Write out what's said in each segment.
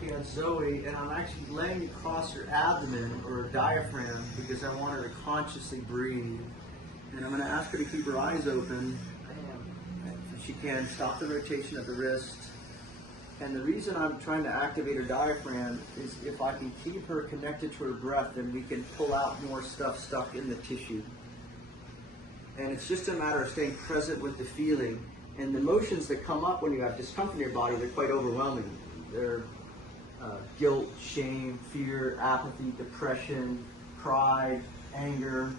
looking at Zoe, and I'm actually laying across her abdomen or her diaphragm because I want her to consciously breathe. And I'm going to ask her to keep her eyes open. If she can, stop the rotation of the wrist. And the reason I'm trying to activate her diaphragm is if I can keep her connected to her breath, then we can pull out more stuff stuck in the tissue. And it's just a matter of staying present with the feeling. And the emotions that come up when you have discomfort in your body, they're quite overwhelming. They're guilt, shame, fear, apathy, depression, pride, anger.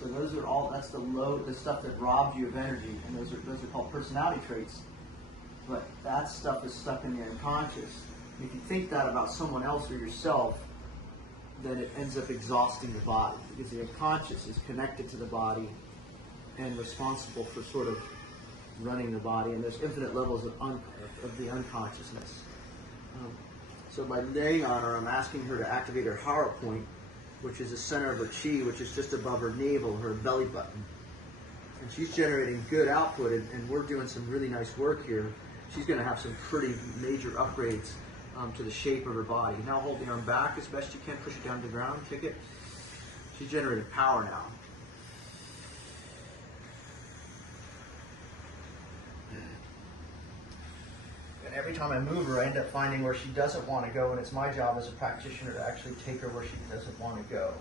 So those are all, that's the stuff that robs you of energy. And those are called personality traits. But that stuff is stuck in the unconscious. If you think that about someone else or yourself, then it ends up exhausting the body, because the unconscious is connected to the body and responsible for sort of running the body. And there's infinite levels of the unconsciousness. So by laying on her, I'm asking her to activate her hara point, which is the center of her chi, which is just above her navel, her belly button. And she's generating good output, and we're doing some really nice work here. She's going to have some pretty major upgrades to the shape of her body. Now hold the arm back as best you can, push it down to the ground, kick it. She's generating power now. And every time I move her, I end up finding where she doesn't want to go, and it's my job as a practitioner to actually take her where she doesn't want to go.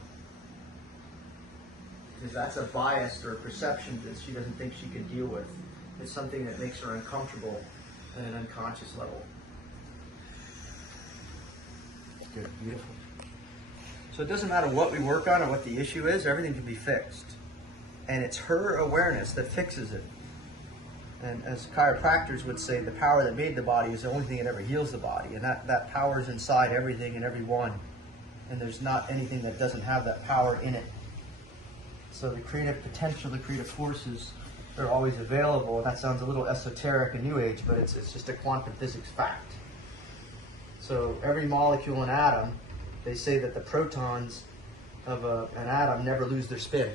Because that's a bias or a perception that she doesn't think she can deal with. It's something that makes her uncomfortable at an unconscious level. Good, beautiful. So it doesn't matter what we work on or what the issue is, everything can be fixed. And it's her awareness that fixes it. And as chiropractors would say, the power that made the body is the only thing that ever heals the body. And that power is inside everything and everyone. And there's not anything that doesn't have that power in it. So the creative potential, the creative forces are always available. And that sounds a little esoteric and new age, but it's just a quantum physics fact. So every molecule and atom, they say that the protons of an atom never lose their spin.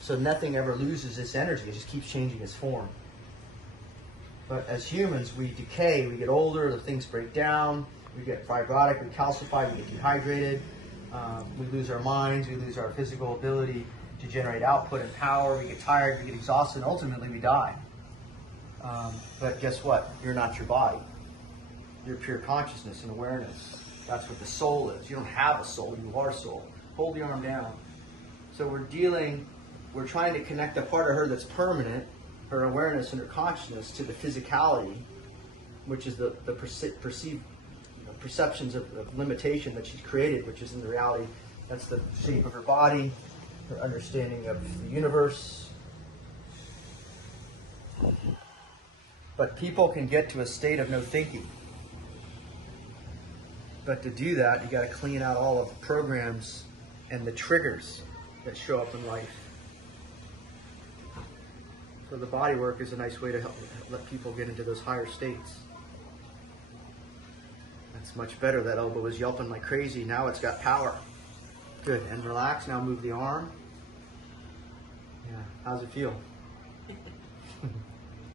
So nothing ever loses its energy. It just keeps changing its form. But as humans, we decay, we get older, the things break down, we get fibrotic, we calcify, we get dehydrated, we lose our minds, we lose our physical ability to generate output and power, we get tired, we get exhausted, and ultimately we die. But guess what? You're not your body. You're pure consciousness and awareness. That's what the soul is. You don't have a soul, you are soul. Hold the arm down. So we're trying to connect the part of her that's permanent, her awareness and her consciousness, to the physicality, which is the perceived perceptions of limitation that she's created, which is in the reality, that's the shape of her body, her understanding of the universe. But people can get to a state of no thinking. But to do that, you got to clean out all of the programs and the triggers that show up in life. So the body work is a nice way to help let people get into those higher states. That's much better. That elbow was yelping like crazy. Now it's got power. Good. And relax. Now move the arm. Yeah. How's it feel?